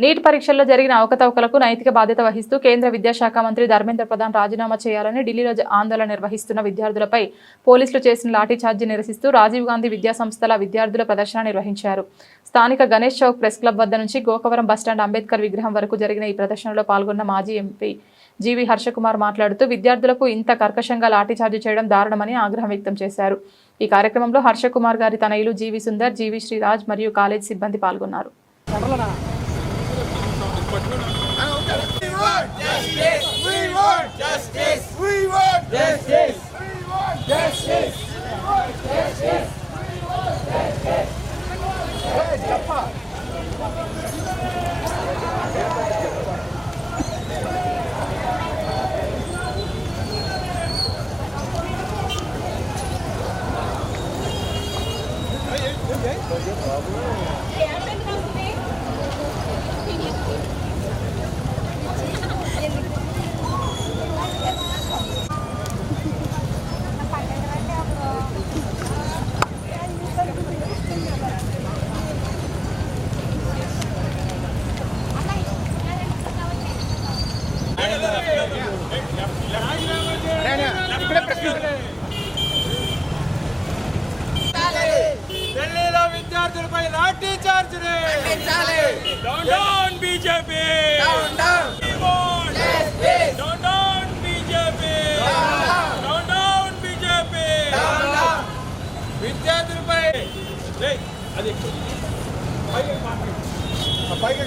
Neat పరీక్షల్లో జరిగిన అవకతవకలకు నైతిక బాధ్యత వహిస్తూ కేంద్ర విద్యాశాఖ మంత్రి ధర్మేంద్ర ప్రధాన్ రాజీనామా చేయాలని ఢిల్లీలో ఆందోళన నిర్వహిస్తున్న విద్యార్థులపై పోలీసులు చేసిన లాఠీచార్జీ నిరసిస్తూ రాజీవ్ గాంధీ విద్యాసంస్థల విద్యార్థుల ప్రదర్శన నిర్వహించారు. స్థానిక గణేష్ చౌక్ ప్రెస్ క్లబ్ వద్ద నుంచి గోకవరం బస్టాండ్ అంబేద్కర్ విగ్రహం వరకు జరిగిన ఈ ప్రదర్శనలో పాల్గొన్న మాజీ ఎంపీ జీవి హర్షకుమార్ మాట్లాడుతూ విద్యార్థులకు ఇంత కర్కశంగా లాఠీచార్జీ చేయడం దారుణమని ఆగ్రహం వ్యక్తం చేశారు. ఈ కార్యక్రమంలో హర్షకుమార్ గారి తనయులు జీవి సుందర్, జీవి శ్రీరాజ్ మరియు కాలేజ్ సిబ్బంది పాల్గొన్నారు. ఢిల్లీలో విద్యార్థులపై lathi charge down down BJP down down down down BJP down down BJP విద్యార్థులపై అది పైకి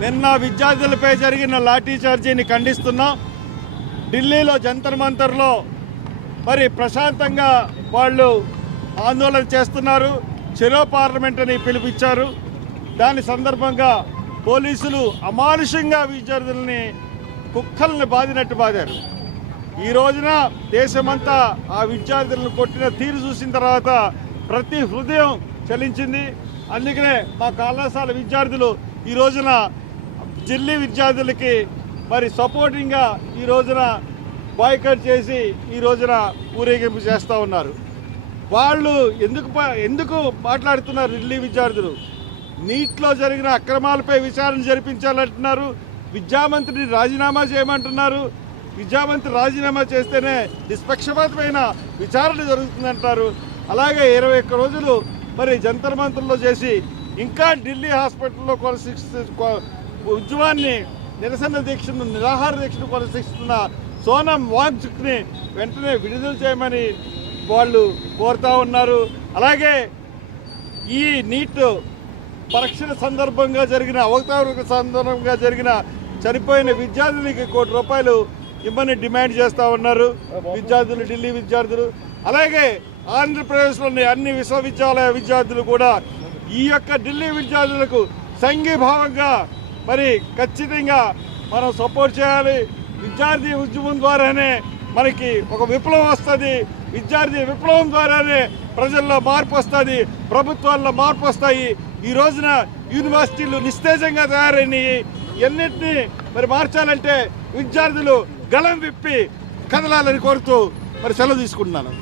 నిన్న విద్యార్థులపై జరిగిన లాఠీ చార్జీని ఖండిస్తున్నాం. ఢిల్లీలో జంతర్ మంతర్లో మరి ప్రశాంతంగా వాళ్ళు ఆందోళన చేస్తున్నారు. చెరో పార్లమెంట్ అని పిలుపిచ్చారు. దాని సందర్భంగా పోలీసులు అమానుషంగా విద్యార్థులని కుక్కల్ని బాదినట్టు బాదారు. ఈ రోజున దేశమంతా ఆ విద్యార్థులను కొట్టిన తీరు చూసిన తర్వాత ప్రతి హృదయం చలించింది. అందుకనే మా కళాశాల విద్యార్థులు ఈ రోజున ఢిల్లీ విద్యార్థులకి మరి సపోర్టింగ్గా ఈ రోజున బాయ్కట్ చేసి ఈ రోజున ఊరేగింపు చేస్తూ ఉన్నారు. వాళ్ళు ఎందుకు మాట్లాడుతున్నారు? ఢిల్లీ విద్యార్థులు నీట్లో జరిగిన అక్రమాలపై విచారణ జరిపించాలంటున్నారు. విద్యామంత్రిని రాజీనామా చేయమంటున్నారు. విద్యామంత్రి రాజీనామా చేస్తేనే నిష్పక్షపాతమైన విచారణ జరుగుతుందంటారు. అలాగే 21 రోజులు మరి జంతర్ మంతర్లో చేసి ఇంకా ఢిల్లీ హాస్పిటల్లో ఉద్యమాన్ని నిరసన దీక్షను నిరాహార దీక్షను కొనసాగిస్తున్న సోనం వాంగ్చుక్ని వెంటనే విడుదల చేయమని వాళ్ళు కోరుతూ ఉన్నారు. అలాగే ఈ నీట్ పరీక్షల సందర్భంగా జరిగిన అవకతవకల సందర్భంగా జరిగిన చనిపోయిన విద్యార్థులకి ₹1 కోటి ఇవ్వని డిమాండ్ చేస్తూ ఉన్నారు విద్యార్థులు, ఢిల్లీ విద్యార్థులు. అలాగే ఆంధ్రప్రదేశ్లోని అన్ని విశ్వవిద్యాలయ విద్యార్థులు కూడా ఈ యొక్క ఢిల్లీ విద్యార్థులకు సంఘీభావంగా మరి ఖచ్చితంగా మనం సపోర్ట్ చేయాలి. విద్యార్థి ఉద్యమం ద్వారానే మనకి ఒక విప్లవం వస్తుంది. విద్యార్థి విప్లవం ద్వారానే ప్రజల్లో మార్పు వస్తుంది, ప్రభుత్వాల్లో మార్పు వస్తాయి. ఈ రోజున యూనివర్సిటీలు నిస్తేజంగా తయారైనవి. ఎన్నిటినీ మరి మార్చాలంటే విద్యార్థులు గళం విప్పి కదలాలని కోరుతూ మరి సెలవు తీసుకుంటున్నాను.